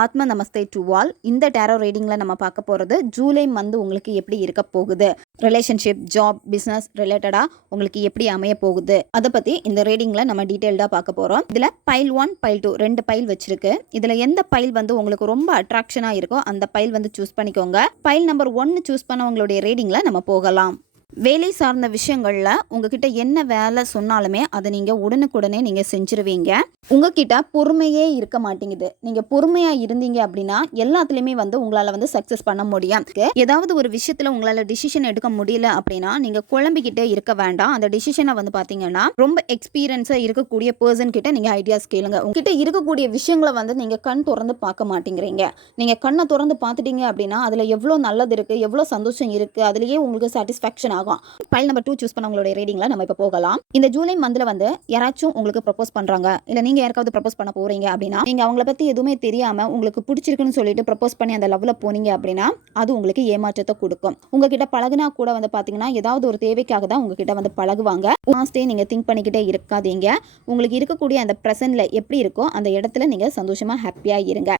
ஆத்ம நமஸ்தே to all. இந்த tarot ரீடிங்கில் நம்ம பார்க்க போகிறது ஜூலை மந்த் உங்களுக்கு எப்படி இருக்க போகுது, ரிலேஷன்ஷிப், ஜாப், பிஸ்னஸ் ரிலேட்டடாக உங்களுக்கு எப்படி அமைய போகுது, அதை பற்றி இந்த ரீடிங்கில் நம்ம டீட்டெயில்டாக பார்க்க போகிறோம். இதில் பைல் 1 பைல் 2 2 பைல் வச்சிருக்கு. இதில் எந்த பைல் வந்து உங்களுக்கு ரொம்ப அட்ராக்ஷனாக இருக்கோ அந்த பைல் வந்து சூஸ் பண்ணிக்கோங்க. பைல் நம்பர் 1 சூஸ் பண்ணவங்களுடைய ரீடிங்கில் நம்ம போகலாம். வேலை சார்ந்த விஷயங்களில் உங்ககிட்ட என்ன வேலை சொன்னாலுமே அதை நீங்கள் உடனுக்குடனே நீங்கள் செஞ்சுருவீங்க. உங்ககிட்ட பொறுமையே இருக்க மாட்டேங்குது. நீங்கள் பொறுமையாக இருந்தீங்க அப்படின்னா எல்லாத்துலேயுமே வந்து உங்களால் வந்து சக்ஸஸ் பண்ண முடியும். ஏதாவது ஒரு விஷயத்தில் உங்களால் டிசிஷன் எடுக்க முடியல அப்படின்னா நீங்கள் குழம்பிக்கிட்டே இருக்க வேண்டாம். அந்த டிசிஷனை வந்து பார்த்தீங்கன்னா ரொம்ப எக்ஸ்பீரியன்ஸாக இருக்கக்கூடிய பர்சன் கிட்ட நீங்கள் ஐடியாஸ் கேளுங்க. உங்ககிட்ட இருக்கக்கூடிய விஷயங்களை வந்து நீங்கள் கண் திறந்து பார்க்க மாட்டேங்கிறீங்க. நீங்கள் கண்ணை திறந்து பார்த்துட்டீங்க அப்படின்னா அதில் எவ்வளோ நல்லது இருக்குது, எவ்வளோ சந்தோஷம் இருக்குது, அதுலேயே உங்களுக்கு சாட்டிஸ்ஃபேக்ஷன் ஆகும். ஃபைல் நம்பர் 2 சூஸ் பண்ணவங்களுடைய ரீடிங்ல நம்ம இப்போ போகலாம். இந்த ஜூலை மந்த்ல வந்து யாராச்சும் உங்களுக்கு ப்ரப்போஸ் பண்றாங்க, இல்ல நீங்க யாருக்காவது ப்ரப்போஸ் பண்ண போறீங்க அப்படின்னா நீங்க அவங்கள பத்தி எதுவுமே தெரியாம உங்களுக்கு பிடிச்சிருக்குன்னு சொல்லிட்டு ப்ரப்போஸ் பண்ணி அந்த லவ்ல போனீங்க அப்படின்னா அது உங்களுக்கு ஏமாற்றத்தை கொடுக்கும். உங்ககிட்ட பழகுனா கூட வந்து பாத்தீங்கன்னா ஏதாவது ஒரு தேவைக்காக தான் உங்ககிட்ட வந்து பழகுவாங்க. பாஸ்டே நீங்க திங்க் பண்ணிக்கிட்டே இருக்காதீங்க. உங்களுக்கு இருக்கக்கூடிய அந்த பிரசன்ட்ல எப்படி இருக்கோ அந்த இடத்துல நீங்க சந்தோஷமா ஹாப்பியா இருங்க.